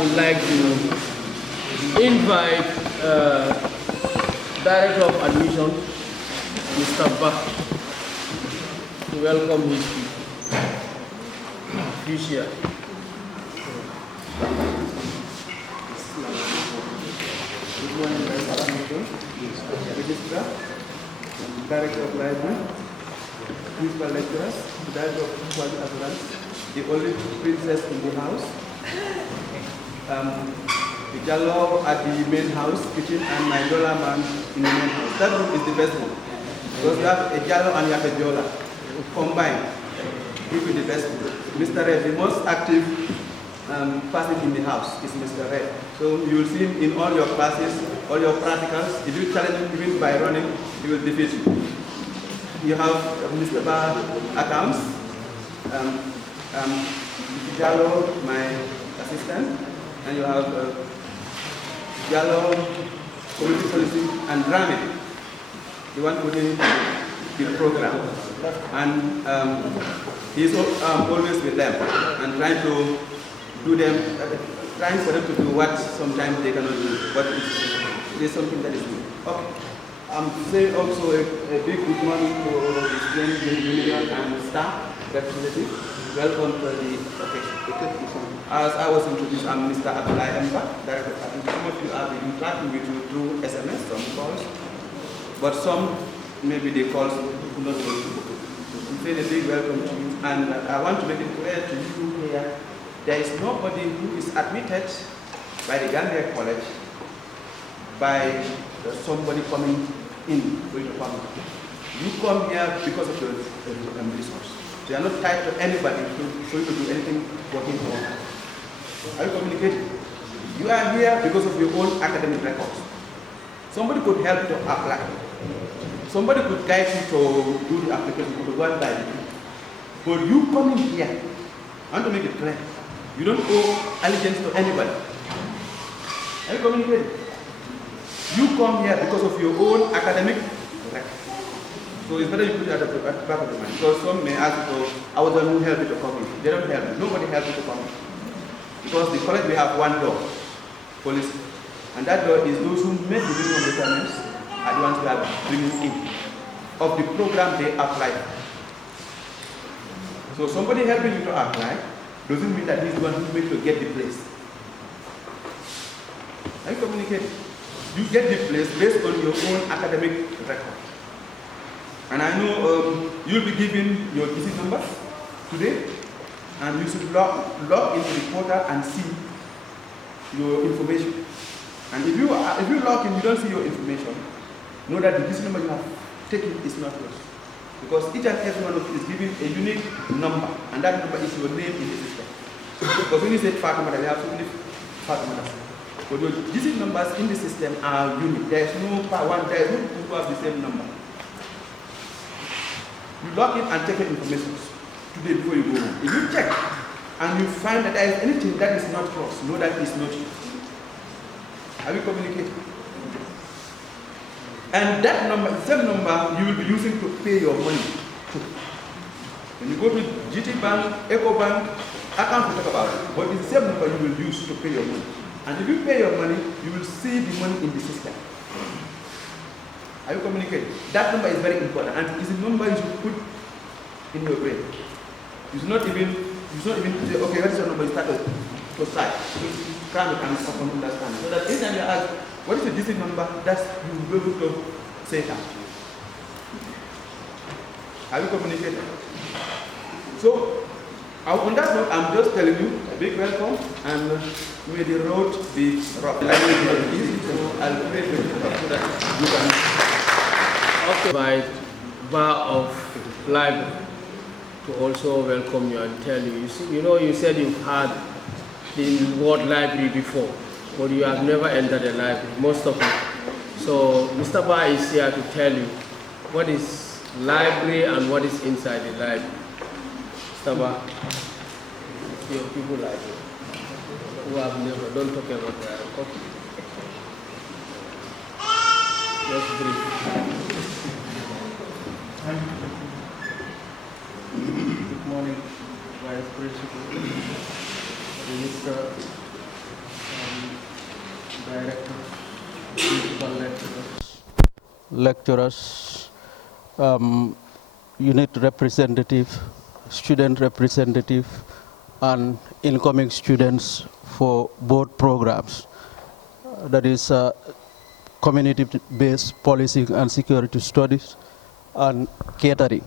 would like to invite Director of Admission, Mr. Bach, to welcome his speech here. Registrar, Director of Library, Principal Lecturers, Director of Quality Assurance, the only princess in the house, the Jallo at the main house, kitchen, and my Jola man in the main house. That room is the best room. Because you have a Jallo and you have a Jola combined. It will be the best room. Mr. Red, the most active person in the house is Mr. Red. So you will see him in all your classes, all your practicals. If you challenge him even by running, he will defeat you. You have Mr. Bar accounts, Jallo, my assistant, and you have Jallo, community policing, and Rami, the one who did the program. And he's always with them and trying to do them, trying for them to do what sometimes they cannot do, but it's something that is good. Okay. I'm saying also a big good morning to the student union and staff representative. Welcome to the occasion. As I was introduced, I'm Mr. Abdullah Emba, Director of Admission. Some of you have been interacting with you through SMS, some calls, but some maybe they calls do not go to. I'm saying a big welcome to you, and I want to make it clear to you here. There is nobody who is admitted by the Gambia College by somebody coming in for you to come. You come here because of your resource. So you are not tied to anybody for you to do anything working for. Are you communicating? You are here because of your own academic records. Somebody could help you to apply. Somebody could guide you to do the application, to go and buy it. But you coming here, I want to make it clear. You don't owe allegiance to anybody. Are you communicating? You come here because of your own academic record. So it's better you put it at the back of the mind. Because some may ask, I was the one who helped you to come in. They don't help you. Nobody helps you to come in. Because the college, we have one door, police. And that door is those who make the minimum requirements are the ones who are bringing in of the program they apply. So somebody helping you to apply doesn't mean that he's the one who makes you get the place. Are you communicating? You get the place based on your own academic record. And I know you'll be given your visit numbers today, and you should log into the portal and see your information. And if you log in, you don't see your information, know that the visit number you have taken is not yours. Because each and every one of you is given a unique number, and that number is your name in the system. Because when you say Fatima, we have so many Fatimas. But your visit numbers in the system are unique. There is no one, there is no people who have the same number. You log in and check your information today before you go home. If you check and you find that there is anything that is not yours, know that it's not you. Have you communicated? And that number, the same number, you will be using to pay your money. When you go to GT Bank, Eco Bank, I can't talk about it, but it's the same number you will use to pay your money. And if you pay your money, you will see the money in the system. Are you communicating? That number is very important, and it's a number you should put in your brain. You should not even say, okay, what's your number? You start to start. You can't understand. So that anytime you ask, what is the digit number, that's you will be able to say that. Are you communicating? So, on that note, I'm just telling you a big welcome, and may the road be rough. I will be easy, so I'll pray for you so that you can. Okay. By bar of library to also welcome you and tell you. You said you've had the word library before, but you have never entered a library, most of you. So Mr. Ba is here to tell you what is library and what is inside the library. Mr. Ba, your people like you, who have never, don't talk about that. Okay. Just brief. Good morning, Vice Principal, Minister, directors, principal lecturers, unit representative, student representative, and incoming students for both programs. That is community-based policing and security studies and catering.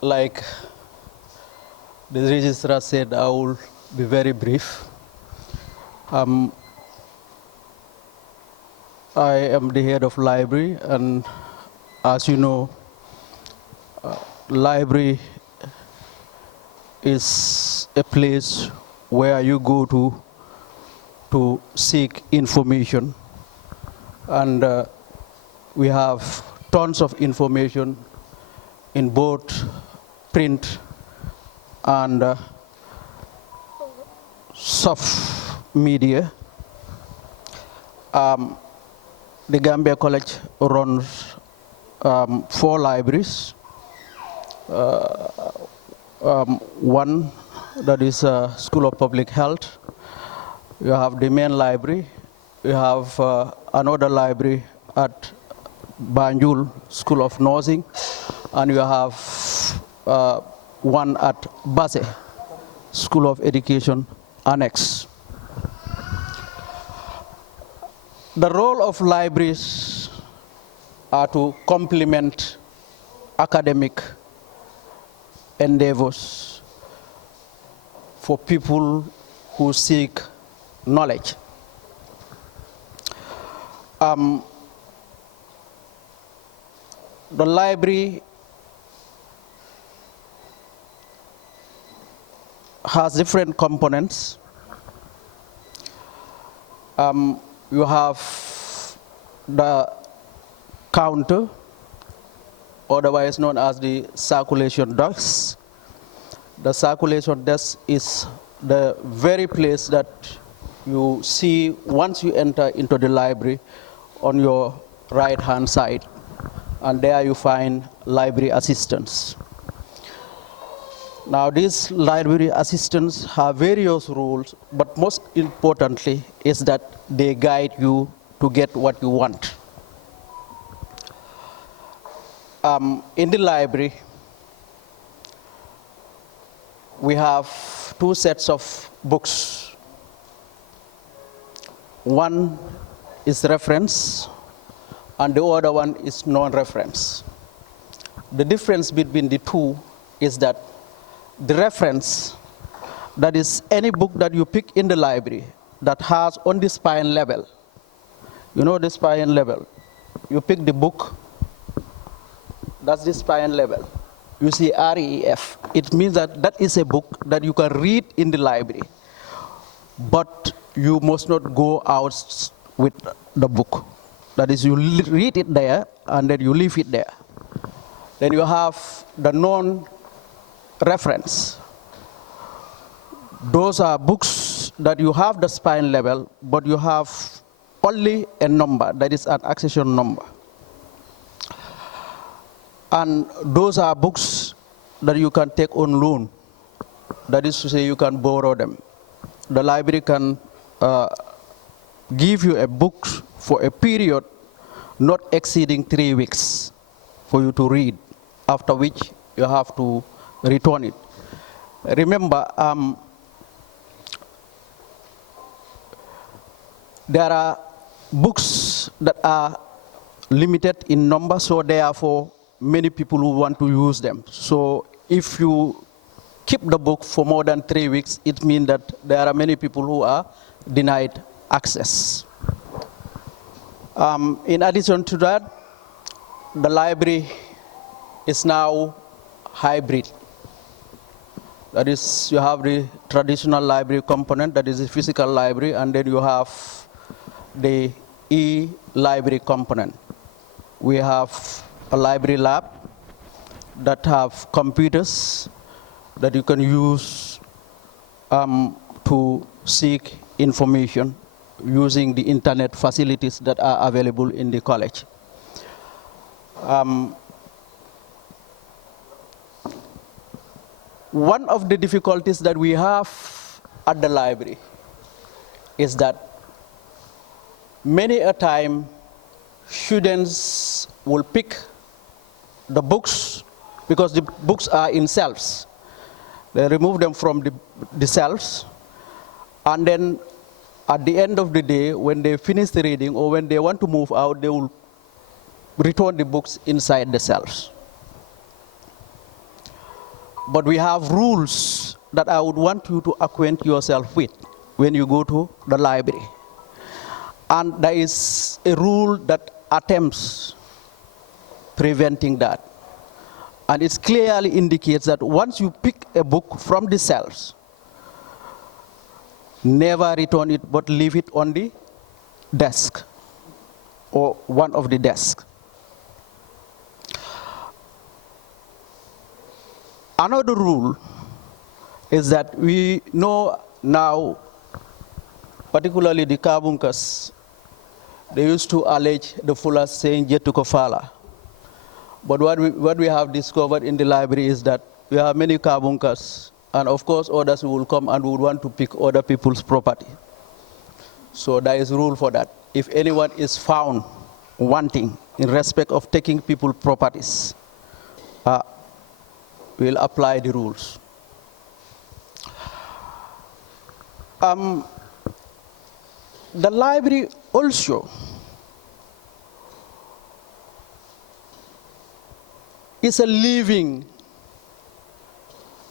Like the registrar said, I will be very brief. I am the head of library, and as you know, library is a place where you go to seek information, and we have tons of information in both print and soft media. The Gambia College runs 4 libraries. One that is School of Public Health. You have the main library. You have another library at Banjul School of Nursing, and you have one at Base School of Education Annex. The role of libraries are to complement academic endeavors for people who seek knowledge. The library has different components. You have the counter, otherwise known as the circulation desk. The circulation desk is the very place that you see once you enter into the library on your right-hand side, and there you find library assistants. Now, these library assistants have various roles, but most importantly is that they guide you to get what you want. In the library, we have 2 sets of books. One is reference, and the other one is non-reference. The difference between the two is that the reference, that is any book that you pick in the library that has on the spine level, you know the spine level, you pick the book, that's the spine level. You see REF, it means that that is a book that you can read in the library, but you must not go out with the book. That is, you read it there and then you leave it there. Then you have the non-reference. Those are books that you have the spine level, but you have only a number, that is an accession number. And those are books that you can take on loan. That is to say, you can borrow them. The library can give you a book for a period not exceeding 3 weeks for you to read, after which you have to return it. Remember, there are books that are limited in number, so therefore many people who want to use them. So if you keep the book for more than 3 weeks, it means that there are many people who are denied access. In addition to that, the library is now hybrid. That is, you have the traditional library component, that is the physical library, and then you have the e-library component. We have a library lab that have computers that you can use to seek information using the internet facilities that are available in the college. One of the difficulties that we have at the library is that many a time students will pick the books because the books are in shelves. They remove them from the shelves, and then at the end of the day, when they finish the reading or when they want to move out, they will return the books inside the shelves. But we have rules that I would want you to acquaint yourself with when you go to the library. And there is a rule that attempts preventing that. And it clearly indicates that once you pick a book from the shelves, never return it, but leave it on the desk or one of the desks. Another rule is that we know now, particularly the Kabunkas, they used to allege the Fullers saying Jetukofala. But what we have discovered in the library is that we have many Kabunkas, and of course others will come and would want to pick other people's property. So there is rule for that. If anyone is found wanting in respect of taking people's properties, we'll apply the rules. The library also is a living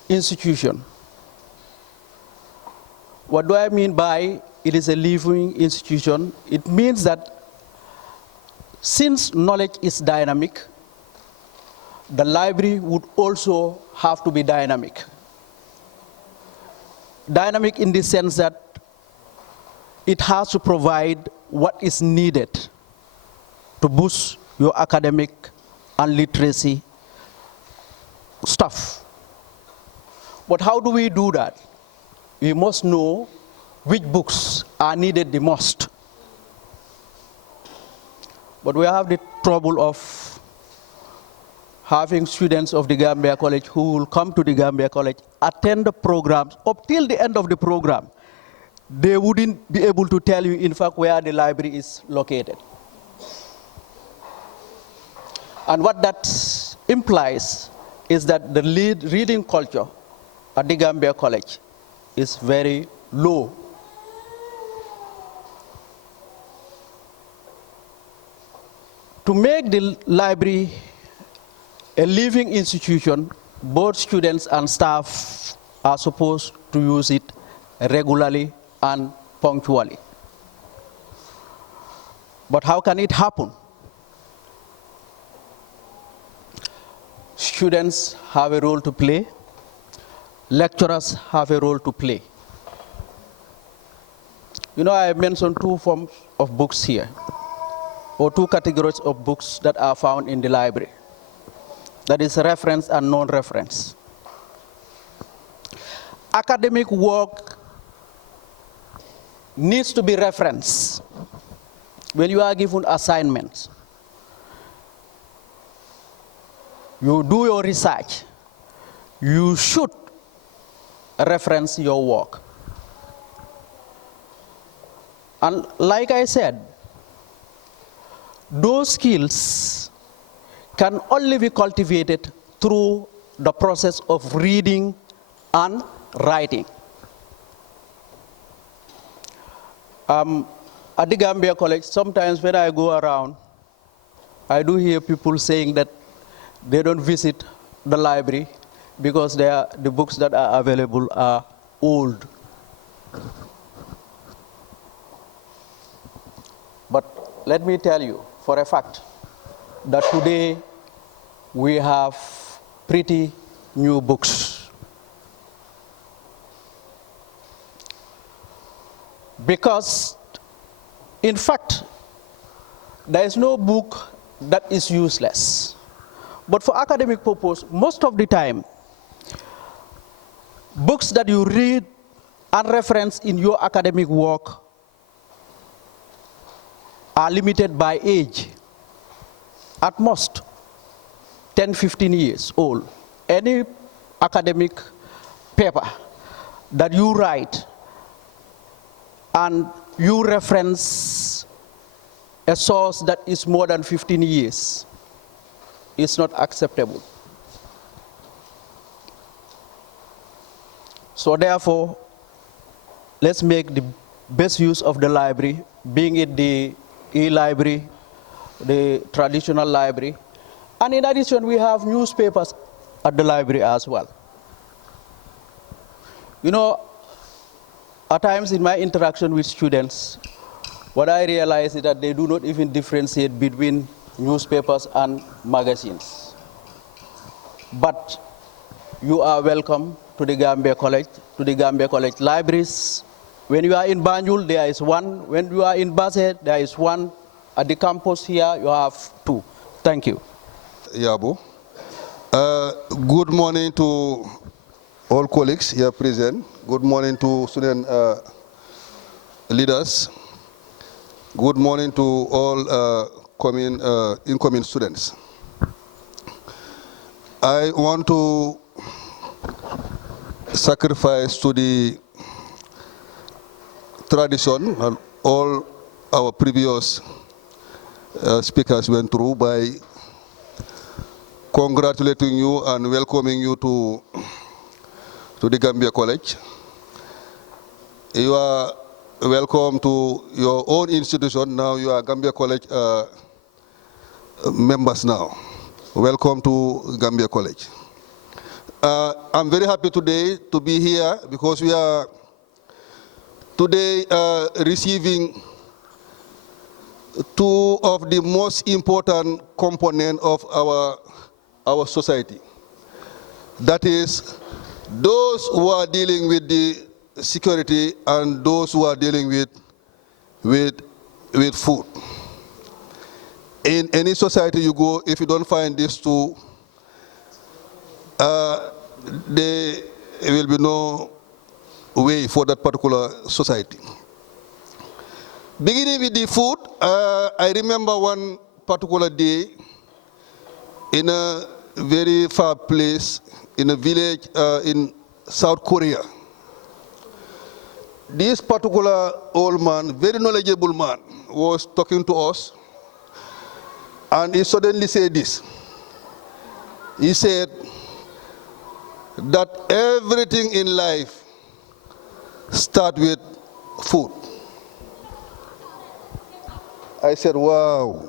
institution. What do I mean by it is a living institution? It means that since knowledge is dynamic, the library would also have to be dynamic. Dynamic in the sense that it has to provide what is needed to boost your academic and literacy stuff. But how do we do that? We must know which books are needed the most. But we have the trouble of having students of the Gambia College who will come to the Gambia College, attend the programs, up till the end of the program. They wouldn't be able to tell you, in fact, where the library is located. And what that implies is that the reading culture at the Gambia College is very low. To make the library a living institution, both students and staff are supposed to use it regularly and punctually. But how can it happen? Students have a role to play. Lecturers have a role to play. You know, I mentioned two forms of books here, or two categories of books that are found in the library. That is reference and non-reference. Academic work needs to be referenced when you are given assignments. You do your research, you should reference your work. And like I said, those skills can only be cultivated through the process of reading and writing. At the Gambia College, sometimes when I go around, I do hear people saying that they don't visit the library because the books that are available are old. But let me tell you for a fact that today we have pretty new books. Because, in fact, there is no book that is useless. But for academic purpose, most of the time, books that you read and reference in your academic work are limited by age. At most, 10, 15 years old. Any academic paper that you write and you reference a source that is more than 15 years is not acceptable. So therefore, let's make the best use of the library, being it the e-library, the traditional library. And in addition, we have newspapers at the library as well. You know, at times in my interaction with students, what I realize is that they do not even differentiate between newspapers and magazines. But you are welcome to the Gambia College, to the Gambia College libraries. When you are in Banjul, there is one. When you are in Basse, there is one. At the campus here, you have two. Thank you. Yabo. Good morning to all colleagues here present. Good morning to student leaders. Good morning to all incoming students. I want to sacrifice to the tradition and all our previous speakers went through by congratulating you and welcoming you to the Gambia College. You are welcome to your own institution. Now you are Gambia College members now. Welcome to Gambia College. I'm very happy today to be here because we are today receiving two of the most important components of our society. That is, those who are dealing with the security and those who are dealing with food. In any society you go, if you don't find these two, there will be no way for that particular society. Beginning with the food, I remember one particular day in a very far place, in a village in South Korea. This particular old man, very knowledgeable man, was talking to us, and he suddenly said this. He said that everything in life starts with food. I said, wow,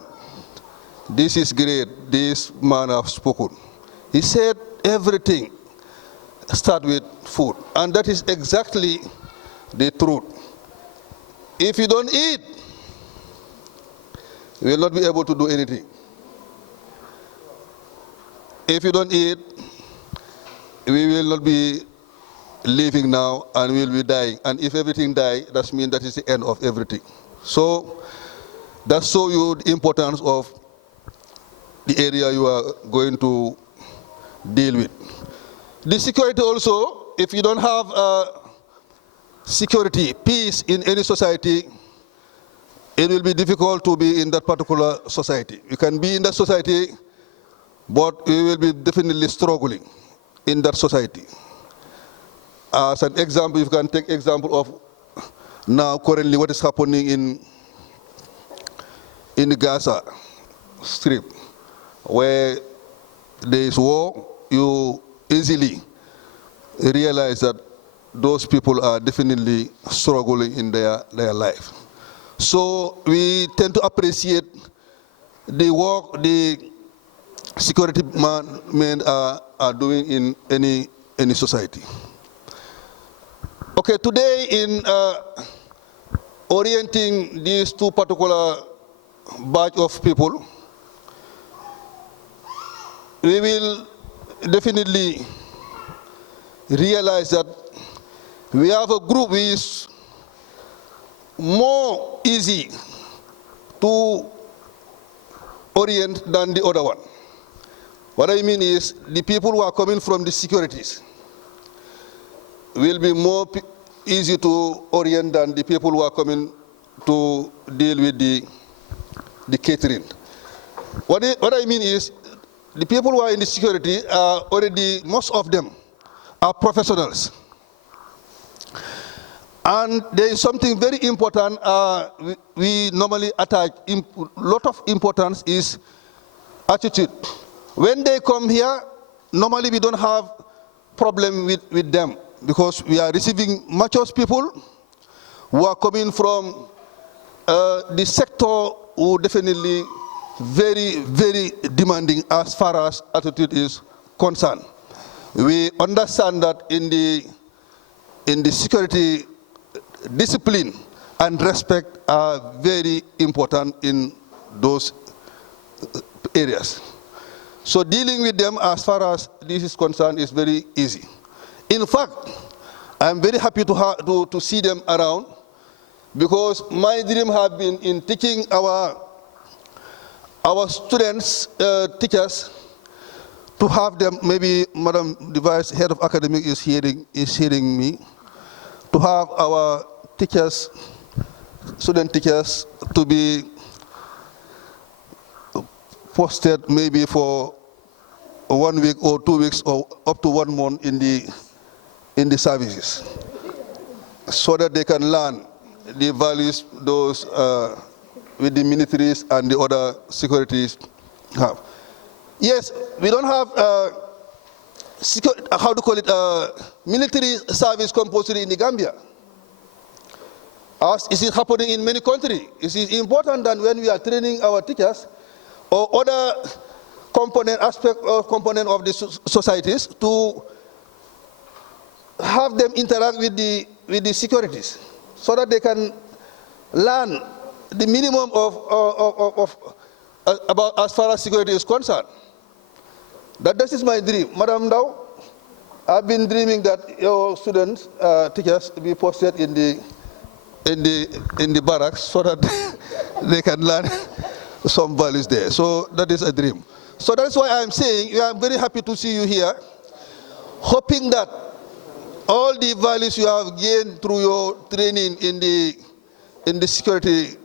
this is great, this man has spoken. He said everything starts with food, and that is exactly the truth. If you don't eat, you will not be able to do anything. If you don't eat, we will not be living now and we will be dying. And if everything dies, that means that is the end of everything. So that shows you the importance of the area you are going to deal with. The security also, if you don't have security, peace in any society, it will be difficult to be in that particular society. You can be in that society, but you will be definitely struggling in that society. As an example, you can take example of now currently what is happening in the Gaza Strip, where there is war. You easily realize that those people are definitely struggling in their life. So we tend to appreciate the work the security men are doing in any society. Okay, today in orienting these two particular batch of people, we will definitely realize that we have a group which is more easy to orient than the other one. What I mean is the people who are coming from the securities will be more easy to orient than the people who are coming to deal with the catering. What I mean is the people who are in the security are already, most of them are professionals. And there is something very important we normally attach a lot of importance is attitude. When they come here, normally we don't have problem with them because we are receiving mature people who are coming from the sector who definitely very, very demanding as far as attitude is concerned. We understand that in the security, discipline and respect are very important in those areas. So dealing with them as far as this is concerned is very easy. In fact, I'm very happy to see them around because my dream have been in teaching our students, teachers, to have them, maybe Madam the Vice Head of Academic is hearing me, to have our teachers, student teachers, to be posted maybe for 1 week or 2 weeks or up to 1 month in the services, so that they can learn the values those with the militaries and the other securities have. Yes, we don't have military service compulsory in the Gambia. As is it happening in many countries. It is important that when we are training our teachers or other aspect or component of the societies to have them interact with the securities so that they can learn the minimum of about as far as security is concerned. This is my dream. Madam Dow, I've been dreaming that your students, teachers, be posted in the barracks so that they can learn some values there. So that is a dream. So that's why I'm saying I'm very happy to see you here, hoping that all the values you have gained through your training in the security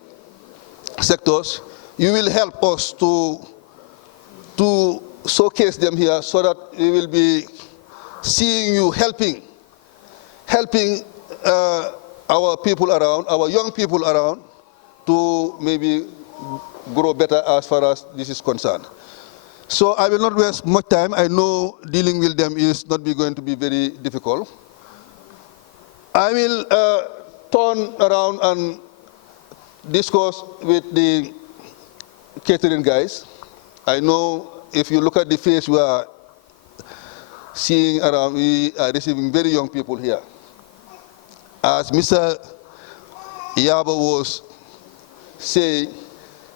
sectors, you will help us to showcase them here so that we will be seeing you helping our people around, our young people around, to maybe grow better as far as this is concerned. So I will not waste much time. I know dealing with them is not going to be very difficult. I will turn around and discuss with the catering guys. I know if you look at the face we are seeing around, we are receiving very young people here. As Mr. Yaba was saying,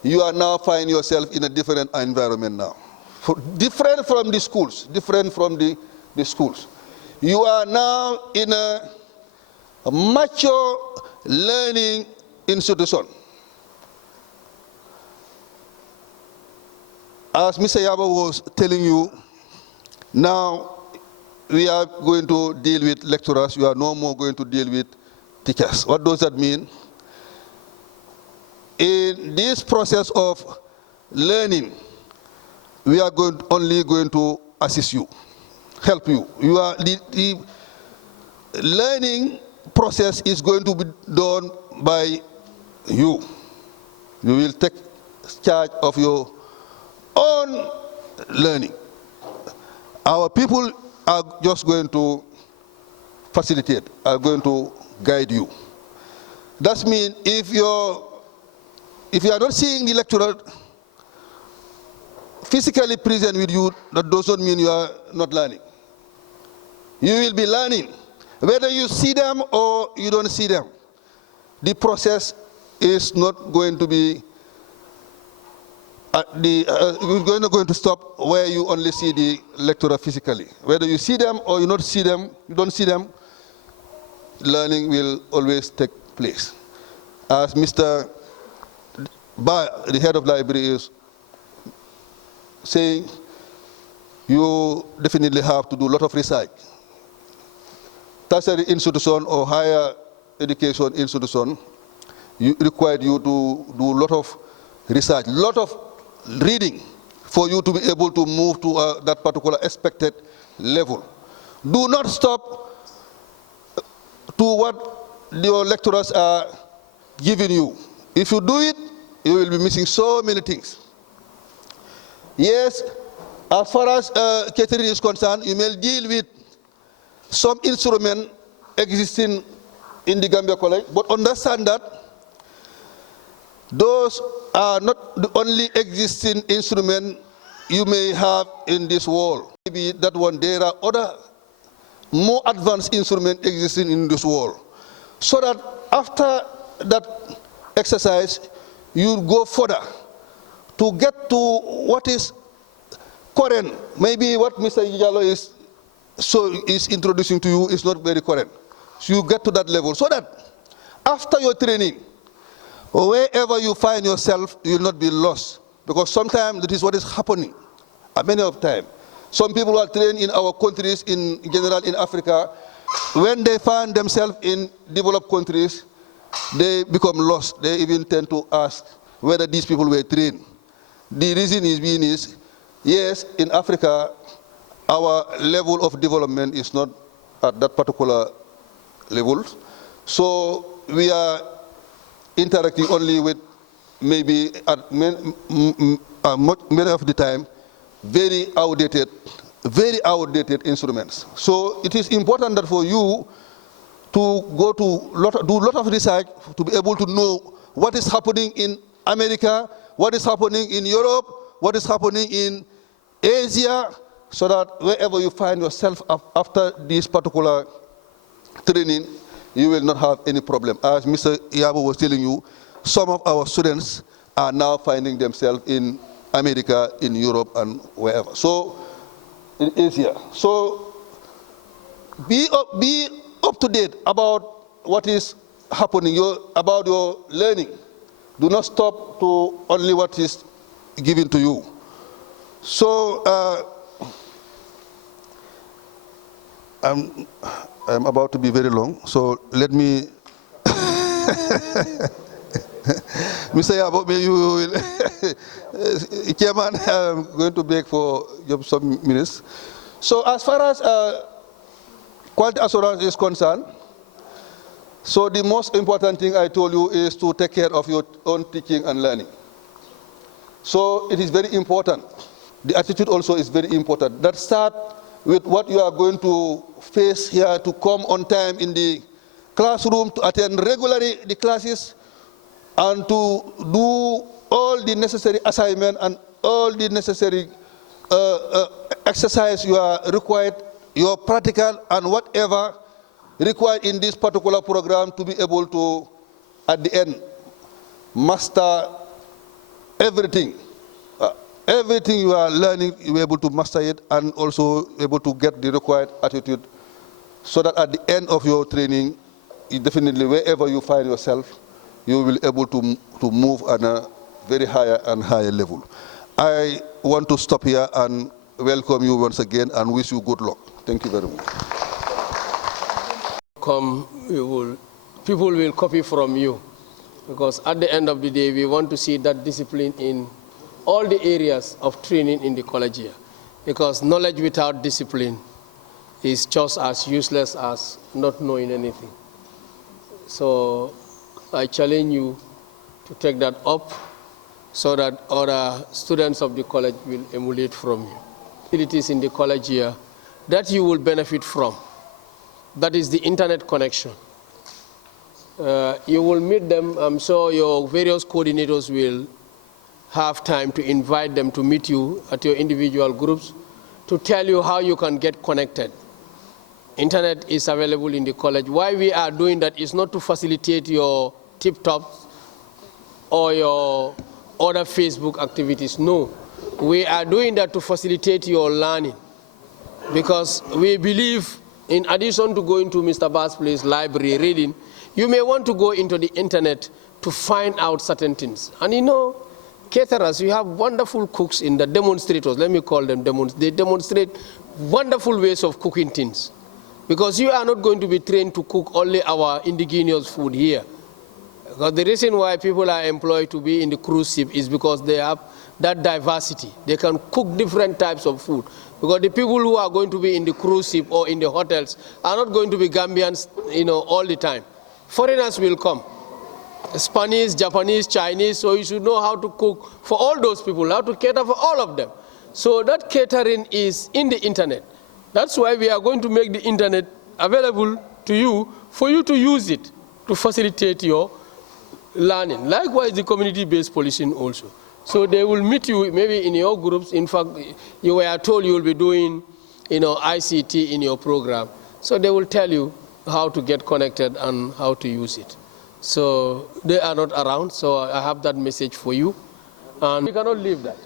you are now finding yourself in a different environment now. Different from the schools, You are now in a mature learning institution. As Mr. Yaba was telling you, now we are going to deal with lecturers. You are no more going to deal with teachers. What does that mean? In this process of learning, we are only going to assist you, help you. The learning process is going to be done by you. You will take charge of your own learning. Our people are just going to facilitate, are going to guide you. That means if you are not seeing the lecturer physically present with you, that doesn't mean you are not learning. You will be learning. Whether you see them or you don't see them, the process is not going to be we're not going to stop where you only see the lecturer physically. Whether you see them or you don't see them, learning will always take place. As Mr. Ba, the head of library, is saying, you definitely have to do a lot of research. Tertiary institution or higher education institution required you to do a lot of research, a lot of reading for you to be able to move to that particular expected level. Do not stop to what your lecturers are giving you. If you do it, you will be missing so many things. Yes, as far as catering is concerned, you may deal with some instrument existing in the Gambia College, but understand that those are not the only existing instrument you may have in this world. Maybe that one, there are other more advanced instruments existing in this world. So that after that exercise, you go further to get to what is current. Maybe what Mr. Ijalo is introducing to you is not very current. So you get to that level so that after your training, wherever you find yourself, you will not be lost. Because sometimes that is what is happening. Many of times, some people who are trained in our countries, in general in Africa, when they find themselves in developed countries, they become lost. They even tend to ask whether these people were trained. The reason is, yes, in Africa, our level of development is not at that particular level. So we are interacting only with maybe at many of the time very outdated instruments. So it is important that for you to go to do a lot of research to be able to know what is happening in America, what is happening in Europe, what is happening in Asia, so that wherever you find yourself after this particular training, you will not have any problem. As Mr. Yabo was telling you, some of our students are now finding themselves in America, in Europe, and wherever. So, in Asia. So, be up to date about what is happening, about your learning. Do not stop to only what is given to you. So, I'm about to be very long, so let me Mr. Yabo, maybe you will Chairman, I'm going to beg for some minutes. So as far as quality assurance is concerned, so the most important thing I told you is to take care of your own teaching and learning. So it is very important. The attitude also is very important. That start with what you are going to face here, to come on time in the classroom, to attend regularly the classes, and to do all the necessary assignment and all the necessary exercise you are required, your practical and whatever required in this particular program, to be able to, at the end, master everything. Everything you are learning, you are able to master it and also able to get the required attitude, so that at the end of your training, you definitely, wherever you find yourself, you will be able to move at a very higher and higher level. I want to stop here and welcome you once again and wish you good luck. Thank you very much. People will copy from you, because at the end of the day, we want to see that discipline in all the areas of training in the college here, because knowledge without discipline is just as useless as not knowing anything. So I challenge you to take that up so that other students of the college will emulate from you. Facilities in the college here that you will benefit from. That is the internet connection. You will meet them. I'm sure your various coordinators will have time to invite them to meet you at your individual groups to tell you how you can get connected. Internet is available in the college. Why we are doing that is not to facilitate your tip-tops or your other Facebook activities. No, we are doing that to facilitate your learning, because we believe, in addition to going to Mr. Bass' place library reading, you may want to go into the internet to find out certain things. And you know, caterers, you have wonderful cooks in the demonstrators, let me call them they demonstrate wonderful ways of cooking things. Because you are not going to be trained to cook only our indigenous food here. Because the reason why people are employed to be in the cruise ship is because they have that diversity. They can cook different types of food. Because the people who are going to be in the cruise ship or in the hotels are not going to be Gambians, all the time. foreigners will come. Spanish, Japanese, Chinese, so you should know how to cook for all those people, how to cater for all of them. So that catering is in the internet. That's why we are going to make the internet available to you, for you to use it to facilitate your learning. Likewise, the community-based policing also. So they will meet you maybe in your groups. In fact, you were told you will be doing, ICT in your program. So they will tell you how to get connected and how to use it. So they are not around, so I have that message for you. And we cannot leave that.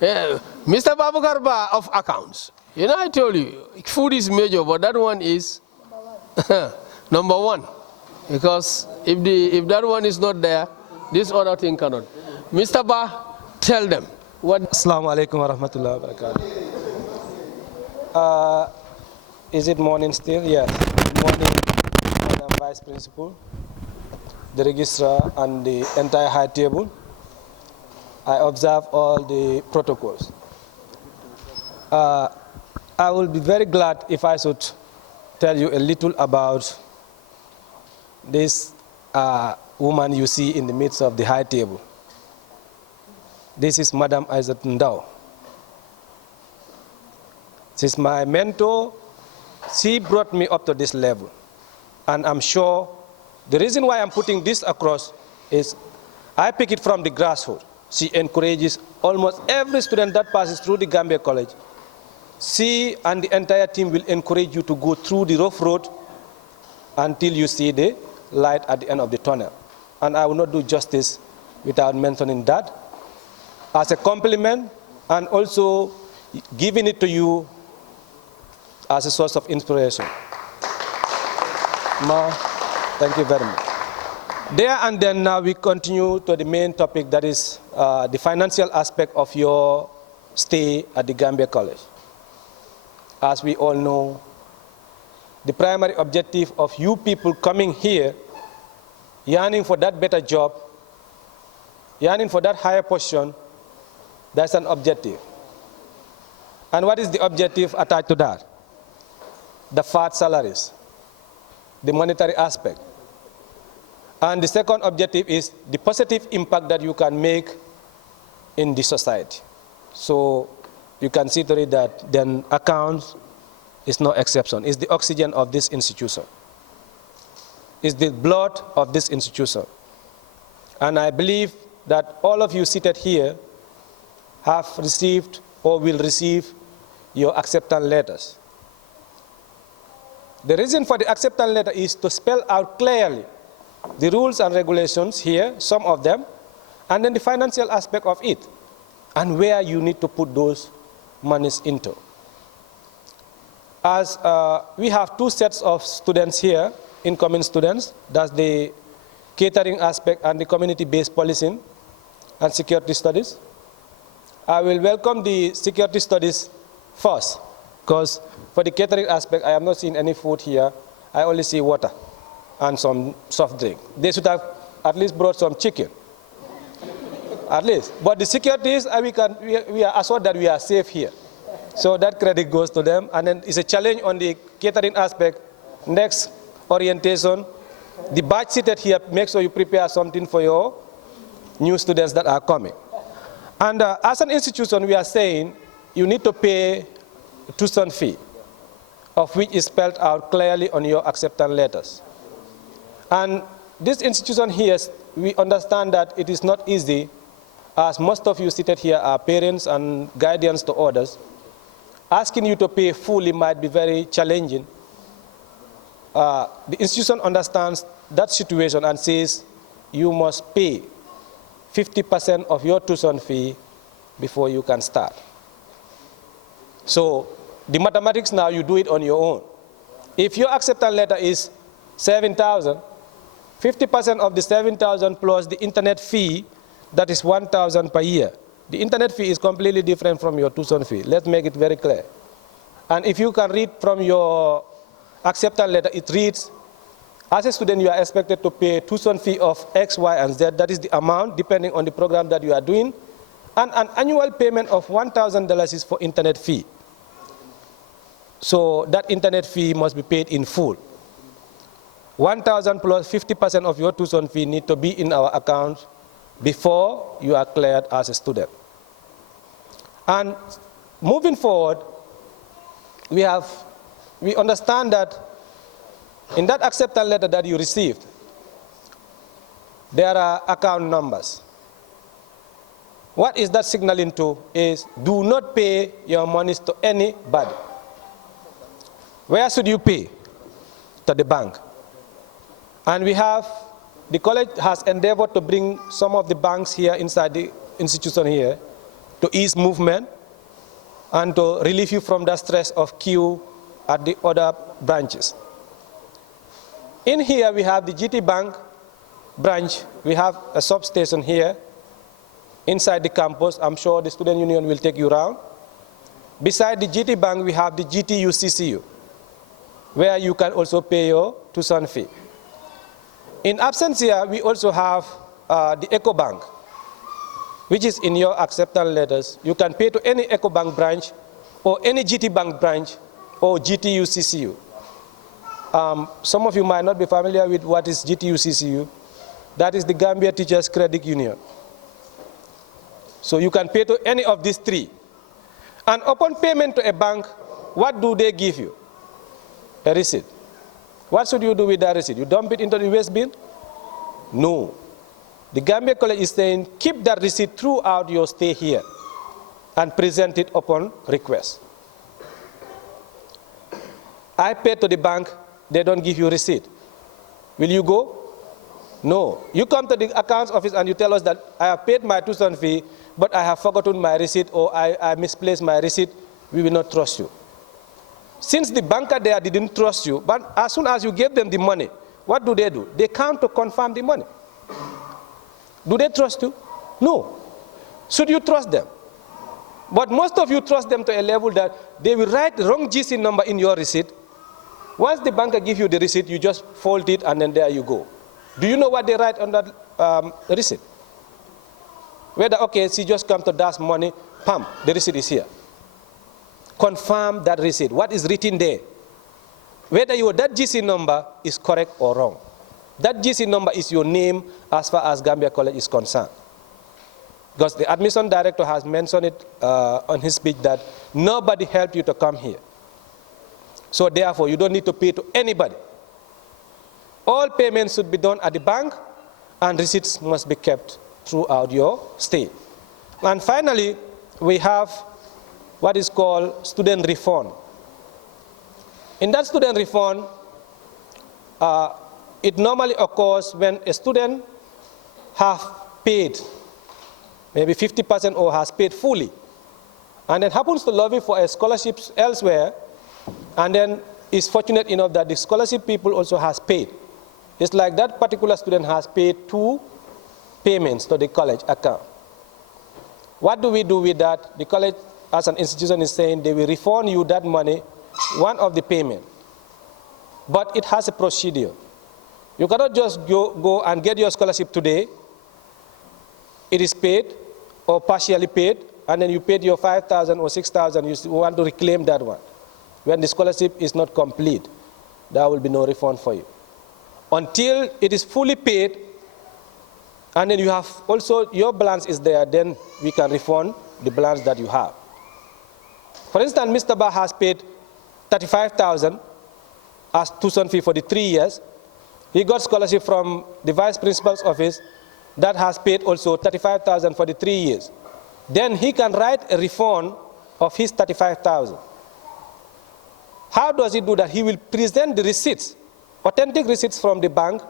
Yeah. Mr. Babukarba of accounts. I told you, food is major, but that one is number one. Because if that one is not there, this other thing cannot. Mr. Ba, tell them what. Assalamu alaikum wa rahmatullahi wa barakatuh. Is it morning still? Yes. Good morning, Madam Vice Principal, the registrar, and the entire high table. I observe all the protocols. I will be very glad if I should tell you a little about this woman you see in the midst of the high table. This is Madam Isaac Ndao. She's my mentor. She brought me up to this level. And I'm sure the reason why I'm putting this across is I pick it from the grassroots. She encourages almost every student that passes through the Gambia College. She and the entire team will encourage you to go through the rough road until you see the light at the end of the tunnel. And I will not do justice without mentioning that as a compliment and also giving it to you as a source of inspiration. Ma, thank you very much. There and then now we continue to the main topic, that is the financial aspect of your stay at the Gambia College. As we all know, the primary objective of you people coming here, yearning for that better job, yearning for that higher position, that's an objective. And what is the objective attached to that? The fat salaries, the monetary aspect. And the second objective is the positive impact that you can make in the society. So you can see to it that then accounts is no exception. It's the oxygen of this institution. It's the blood of this institution. And I believe that all of you seated here have received or will receive your acceptance letters. The reason for the acceptance letter is to spell out clearly the rules and regulations here, some of them, and then the financial aspect of it, and where you need to put those monies into. As we have two sets of students here, incoming students, that's the catering aspect and the community-based policing and security studies. I will welcome the security studies first, because for the catering aspect, I have not seen any food here. I only see water and some soft drink. They should have at least brought some chicken, at least. But the securities, we are assured that we are safe here. So that credit goes to them. And then it's a challenge on the catering aspect. Next orientation, the batch seated here, make sure you prepare something for your new students that are coming. And as an institution, we are saying you need to pay a tuition fee, of which is spelled out clearly on your acceptance letters. And this institution here, we understand that it is not easy, as most of you seated here are parents and guardians to others. Asking you to pay fully might be very challenging. The institution understands that situation and says you must pay 50% of your tuition fee before you can start. So the mathematics now, you do it on your own. If your acceptance letter is 7,000, 50% of the 7,000 plus the internet fee, that is 1,000 per year. The internet fee is completely different from your tuition fee. Let's make it very clear. And if you can read from your acceptance letter, it reads, as a student, you are expected to pay tuition fee of X, Y, and Z. That is the amount, depending on the program that you are doing. And an annual payment of $1,000 is for internet fee. So that internet fee must be paid in full. 1,000 plus 50% of your tuition fee need to be in our account before you are cleared as a student. And moving forward, we understand that in that acceptance letter that you received, there are account numbers. What is that signaling to is do not pay your monies to anybody. Where should you pay? To the bank. And the college has endeavored to bring some of the banks here inside the institution here to ease movement and to relieve you from the stress of queue at the other branches. In here we have the GT Bank branch. We have a substation here inside the campus. I'm sure the student union will take you around. Beside the GT Bank, we have the GTU-CCU, where you can also pay your tuition fee. In absence here, we also have the Eco Bank, which is in your acceptance letters. You can pay to any Eco Bank branch or any GT Bank branch or GTU-CCU. Some of you might not be familiar with what is GTU-CCU. That is the Gambia Teachers Credit Union. So you can pay to any of these three. And upon payment to a bank, what do they give you? A receipt. What should you do with that receipt? You dump it into the waste bin? No. The Gambia College is saying keep that receipt throughout your stay here and present it upon request. I pay to the bank, they don't give you receipt. Will you go? No. You come to the accounts office and you tell us that I have paid my tuition fee, but I have forgotten my receipt or I misplaced my receipt. We will not trust you. Since the banker there didn't trust you, but as soon as you gave them the money, what do? They come to confirm the money. Do they trust you? No. Should you trust them? But most of you trust them to a level that they will write the wrong GC number in your receipt. Once the banker gives you the receipt, you just fold it and then there you go. Do you know what they write on that receipt? Whether, okay, she just come to dash money, pam, the receipt is here. Confirm that receipt. What is written there? Whether that GC number is correct or wrong. That GC number is your name as far as Gambia College is concerned. Because the admission director has mentioned it on his speech that nobody helped you to come here. So therefore, you don't need to pay to anybody. All payments should be done at the bank, and receipts must be kept throughout your stay. And finally, we have what is called student refund. In that student refund, it normally occurs when a student has paid maybe 50% or has paid fully, and then happens to lobby for a scholarship elsewhere, and then is fortunate enough that the scholarship people also has paid. It's like that particular student has paid 2 payments to the college account. What do we do with that? The college as an institution is saying they will refund you that money, one of the payment. But it has a procedure. You cannot just go and get your scholarship today. It is paid or partially paid, and then you paid your 5,000 or 6,000, you want to reclaim that one. When the scholarship is not complete, there will be no refund for you. Until it is fully paid, and then you have also, your balance is there, then we can refund the balance that you have. For instance, Mr. Ba has paid 35,000 as tuition fee for the 3 years. He got scholarship from the vice principal's office that has paid also 35,000 for the 3 years. Then he can write a refund of his 35,000. How does he do that? He will present the receipts, authentic receipts from the bank,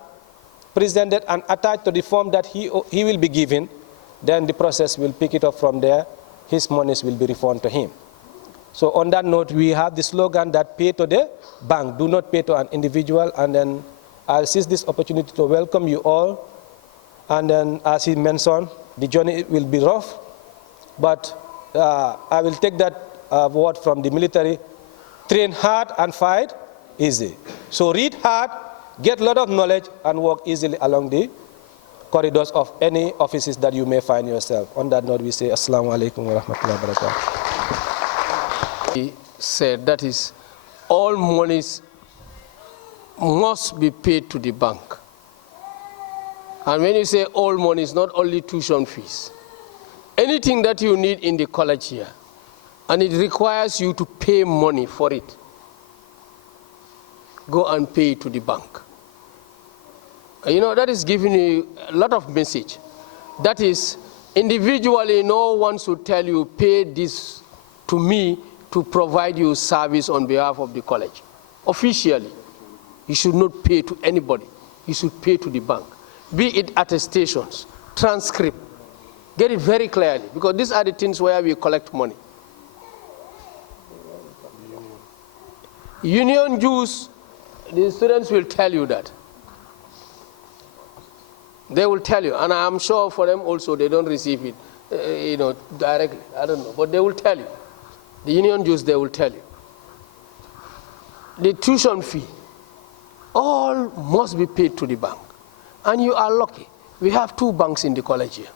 presented and attached to the form that he will be given. Then the process will pick it up from there. His monies will be refunded to him. So on that note, we have the slogan that pay to the bank, do not pay to an individual. And then I'll seize this opportunity to welcome you all. And then as he mentioned, the journey will be rough, but I will take that word from the military: train hard and fight easy. So read hard, get a lot of knowledge, and walk easily along the corridors of any offices that you may find yourself. On that note, we say Assalamu alaikum wa rahmatullahi wa barakatuh. He said that is all monies must be paid to the bank. And when you say all money, it's not only tuition fees. Anything that you need in the college here, and it requires you to pay money for it, go and pay it to the bank. You know, that is giving you a lot of message. That is, individually, no one should tell you, pay this to me to provide you service on behalf of the college. Officially, you should not pay to anybody. You should pay to the bank. Be it attestations, transcript. Get it very clearly, because these are the things where we collect money. Union dues, the students will tell you that. They will tell you, and I'm sure for them also they don't receive it, directly. I don't know, but they will tell you. The union dues, they will tell you. The tuition fee, all must be paid to the bank. And you are lucky. We have 2 banks in the college here.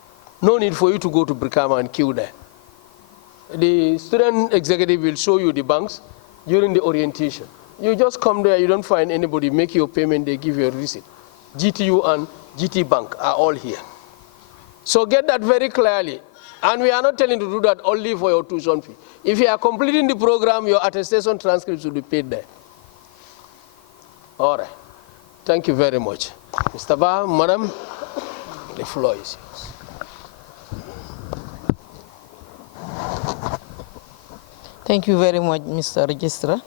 No need for you to go to Brikama and queue there. The student executive will show you the banks during the orientation. You just come there, you don't find anybody, make your payment, they give you a receipt. GTU and GT Bank are all here. So get that very clearly. And we are not telling you to do that only for your tuition fee. If you are completing the program, your attestation transcripts will be paid there. All right. Thank you very much. Mr. Ba, Madam, the floor is yours. Thank you very much, Mr. Registrar.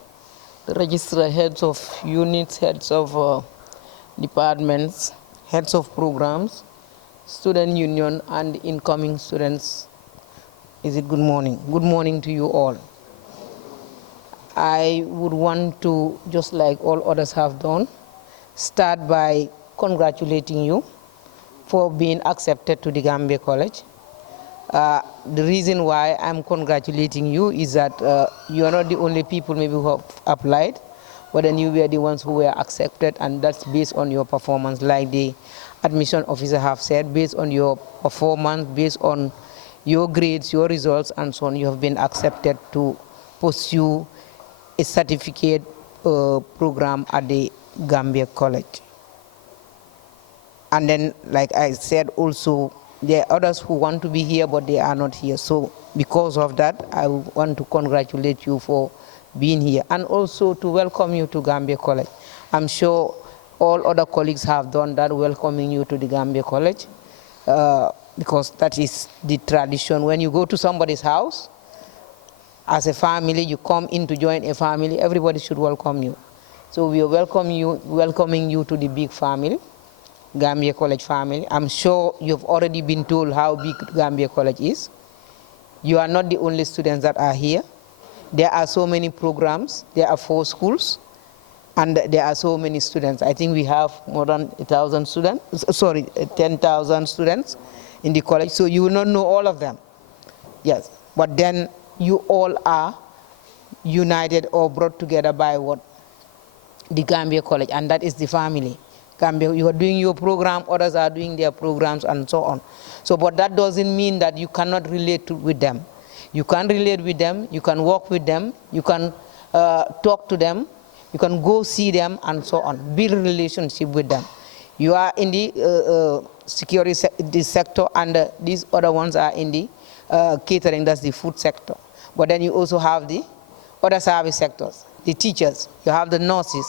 The registrar, heads of units, heads of departments, heads of programs, student union, and incoming students. Is it good morning? Good morning to you all. I would want to, just like all others have done, start by congratulating you for being accepted to the Gambia College. The reason why I'm congratulating you is that you are not the only people maybe who have applied, but then you were the ones who were accepted, and that's based on your performance, like the admission officer have said, based on your performance, based on your grades, your results, and so on, you have been accepted to pursue a certificate program at the Gambia College. And then, like I said also, there are others who want to be here, but they are not here. So because of that, I want to congratulate you for being here, and also to welcome you to Gambia College. I'm sure all other colleagues have done that, welcoming you to the Gambia College, because that is the tradition. When you go to somebody's house, as a family, you come in to join a family, everybody should welcome you. So we are welcoming you to the big family, Gambia College family. I'm sure you've already been told how big Gambia College is. You are not the only students that are here. There are so many programs. There are 4 schools, and there are so many students. I think we have more than 1,000 students, 10,000 students in the college. So you will not know all of them. Yes, but then you all are united or brought together by what? The Gambia College, and that is the family. Gambia, you are doing your program, others are doing their programs, and so on. So, but that doesn't mean that you cannot relate with them. You can relate with them, you can walk with them, you can talk to them, you can go see them, and so on. Build a relationship with them. You are in the security sector, and these other ones are in the catering, that's the food sector. But then you also have the other service sectors, the teachers, you have the nurses,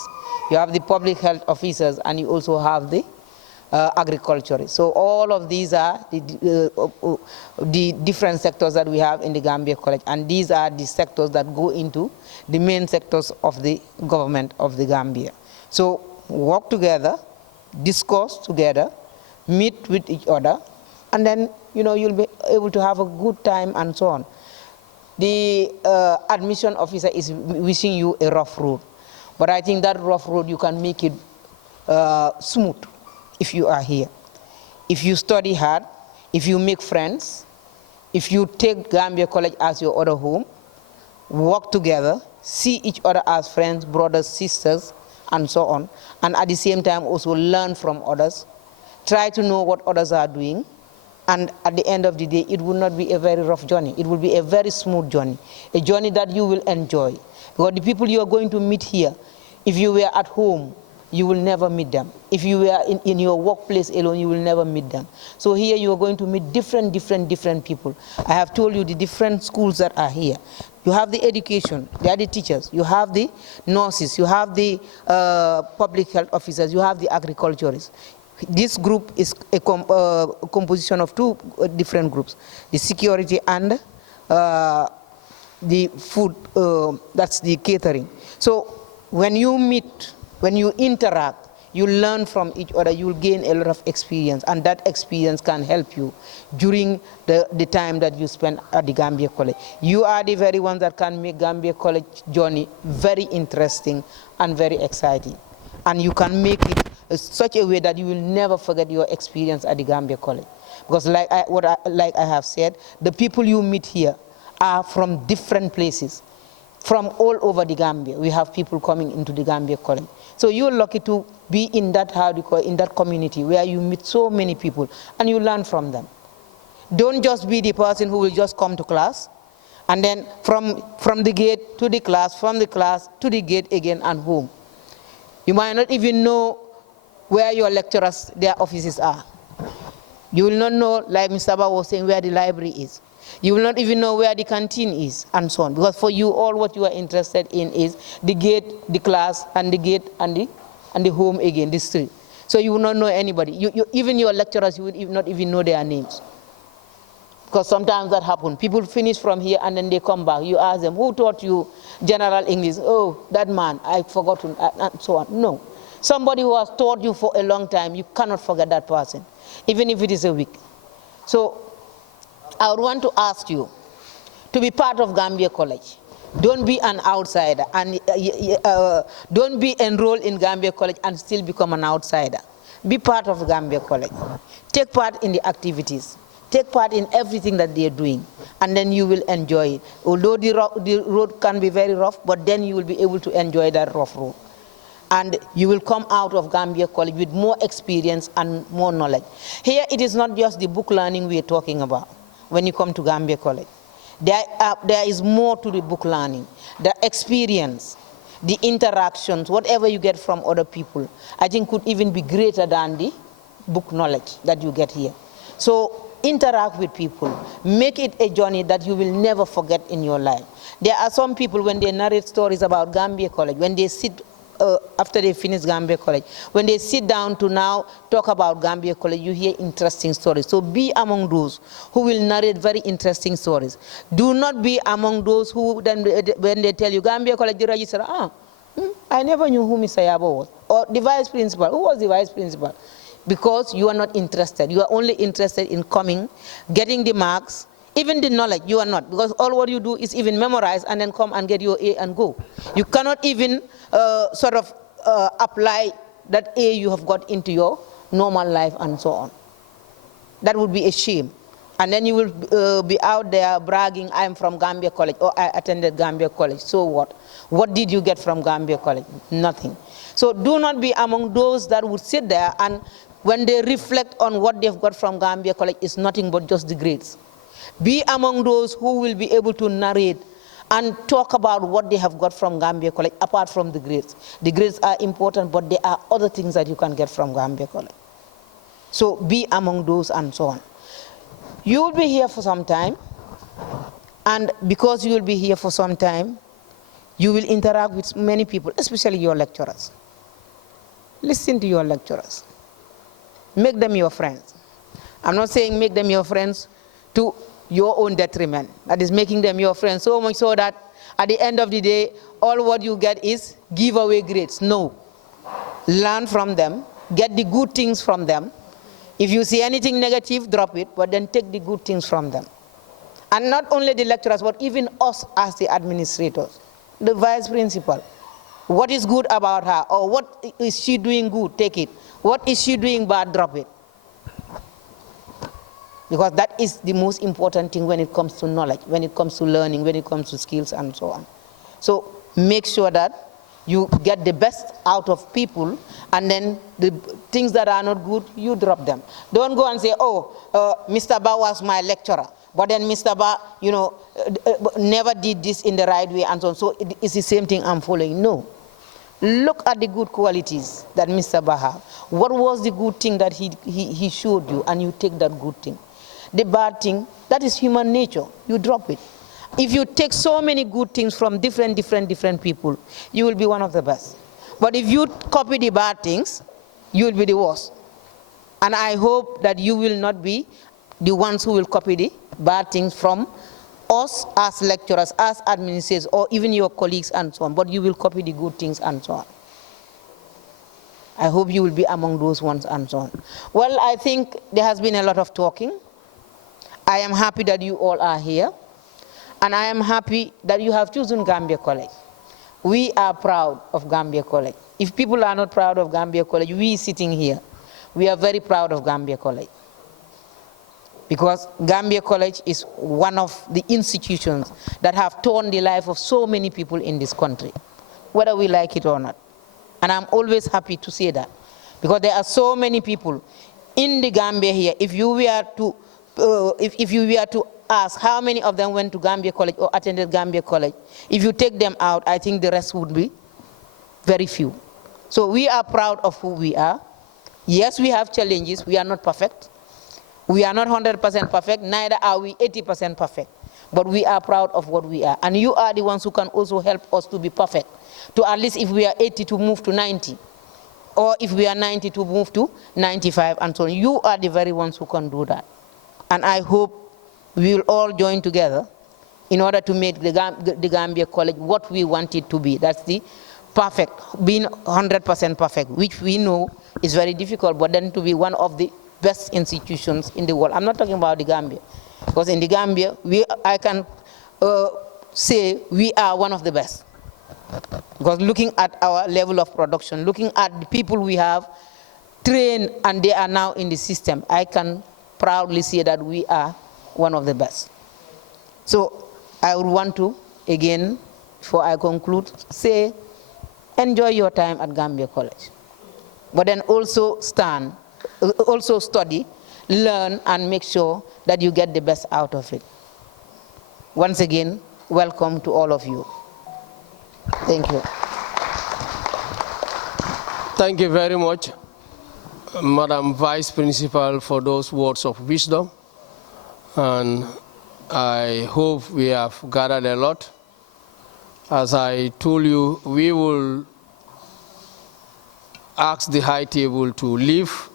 you have the public health officers, and you also have the agriculture. So all of these are the different sectors that we have in the Gambia College, and these are the sectors that go into the main sectors of the government of the Gambia. So work together, discuss together, meet with each other, and then you'll be able to have a good time and so on. The admission officer is wishing you a rough road, but I think that rough road you can make it smooth if you are here. If you study hard, if you make friends, if you take Gambia College as your other home, work together, see each other as friends, brothers, sisters, and so on, and at the same time also learn from others, try to know what others are doing, and at the end of the day, it will not be a very rough journey. It will be a very smooth journey, a journey that you will enjoy. Because the people you are going to meet here, if you were at home, you will never meet them. If you were in your workplace alone, you will never meet them. So here you are going to meet different people. I have told you the different schools that are here. You have the education, they are the teachers, you have the nurses, you have the public health officers, you have the agriculturists. This group is a composition of two different groups, the security and the food, that's the catering. So when you meet, when you interact, you learn from each other, you will gain a lot of experience, and that experience can help you during the time that you spend at the Gambia College. You are the very ones that can make Gambia College journey very interesting and very exciting. And you can make it such a way that you will never forget your experience at the Gambia College. Because like I have said, the people you meet here are from different places, from all over the Gambia. We have people coming into the Gambia College. So you're lucky to be in that, in that community where you meet so many people and you learn from them. Don't just be the person who will just come to class and then from the gate to the class, from the class to the gate again and home. You might not even know where your lecturers, their offices are. You will not know, like Mr. Ba was saying, where the library is. You will not even know where the canteen is, and so on. Because for you, all what you are interested in is the gate, the class, and the gate, and the home again, the street. So you will not know anybody. Even your lecturers, you will not even know their names. Because sometimes that happens. People finish from here and then they come back. You ask them, who taught you general English? Oh, that man, I forgot, and so on. No. Somebody who has taught you for a long time, you cannot forget that person, even if it is a week. So I would want to ask you to be part of Gambia College. Don't be an outsider, and don't be enrolled in Gambia College and still become an outsider. Be part of Gambia College. Take part in the activities. Take part in everything that they are doing, and then you will enjoy it. Although the road can be very rough, but then you will be able to enjoy that rough road. And you will come out of Gambia College with more experience and more knowledge. Here it is not just the book learning we are talking about when you come to Gambia College. There is more to the book learning. The experience, the interactions, whatever you get from other people, I think could even be greater than the book knowledge that you get here. So interact with people. Make it a journey that you will never forget in your life. There are some people, when they narrate stories about Gambia College, when they sit after they finish Gambia College, when they sit down to now talk about Gambia College, you hear interesting stories. So be among those who will narrate very interesting stories. Do not be among those who then, when they tell you Gambia College, the registrar, I never knew who Mr. Yabo was. Or the vice principal, who was the vice principal? Because you are not interested. You are only interested in coming, getting the marks, even the knowledge, you are not. Because all what you do is even memorize and then come and get your A and go. You cannot even apply that A you have got into your normal life and so on. That would be a shame. And then you will be out there bragging, I'm from Gambia College, or I attended Gambia College. So what? What did you get from Gambia College? Nothing. So do not be among those that would sit there and when they reflect on what they've got from Gambia College, it's nothing but just the grades. Be among those who will be able to narrate and talk about what they have got from Gambia College apart from the grades. The grades are important, but there are other things that you can get from Gambia College. So be among those and so on. You will be here for some time, and because you will be here for some time, you will interact with many people, especially your lecturers. Listen to your lecturers. Make them your friends. I'm not saying make them your friends to your own detriment. That is making them your friends so much so that at the end of the day, all what you get is giveaway grades. No. Learn from them. Get the good things from them. If you see anything negative, drop it, but then take the good things from them. And not only the lecturers, but even us as the administrators, the vice principal. What is good about her? Or what is she doing good? Take it. What is she doing bad? Drop it. Because that is the most important thing when it comes to knowledge, when it comes to learning, when it comes to skills and so on. So make sure that you get the best out of people, and then the things that are not good, you drop them. Don't go and say, Mr. Ba was my lecturer, but then Mr. Ba, never did this in the right way and so on. So it's the same thing I'm following. No. Look at the good qualities that Mr. Baha. What was the good thing that he showed you, and you take that good thing. The bad thing, that is human nature. You drop it. If you take so many good things from different people, you will be one of the best. But if you copy the bad things, you will be the worst. And I hope that you will not be the ones who will copy the bad things from us as lecturers, as administrators, or even your colleagues and so on, but you will copy the good things and so on. I hope you will be among those ones and so on. Well, I think there has been a lot of talking. I am happy that you all are here, and I am happy that you have chosen Gambia College. We are proud of Gambia College. If people are not proud of Gambia College, we sitting here, we are very proud of Gambia College. Because Gambia College is one of the institutions that have torn the life of so many people in this country, whether we like it or not. And I'm always happy to say that, because there are so many people in the Gambia here. If you were to ask how many of them went to Gambia College or attended Gambia College, if you take them out, I think the rest would be very few. So we are proud of who we are. Yes, we have challenges. We are not perfect. We are not 100% perfect, neither are we 80% perfect. But we are proud of what we are. And you are the ones who can also help us to be perfect. To at least if we are 80 to move to 90. Or if we are 90 to move to 95 and so on. You are the very ones who can do that. And I hope we will all join together in order to make the Gambia College what we want it to be. That's the perfect, being 100% perfect, which we know is very difficult, but then to be one of the best institutions in the world. I'm not talking about the Gambia, because in the Gambia, I can say we are one of the best. Because looking at our level of production, looking at the people we have trained and they are now in the system, I can proudly say that we are one of the best. So I would want to, again, before I conclude, say, enjoy your time at Gambia College. But then also study, learn, and make sure that you get the best out of it. Once again, welcome to all of you. Thank you. Thank you very much, Madam Vice Principal, for those words of wisdom. And I hope we have gathered a lot. As I told you, we will ask the high table to leave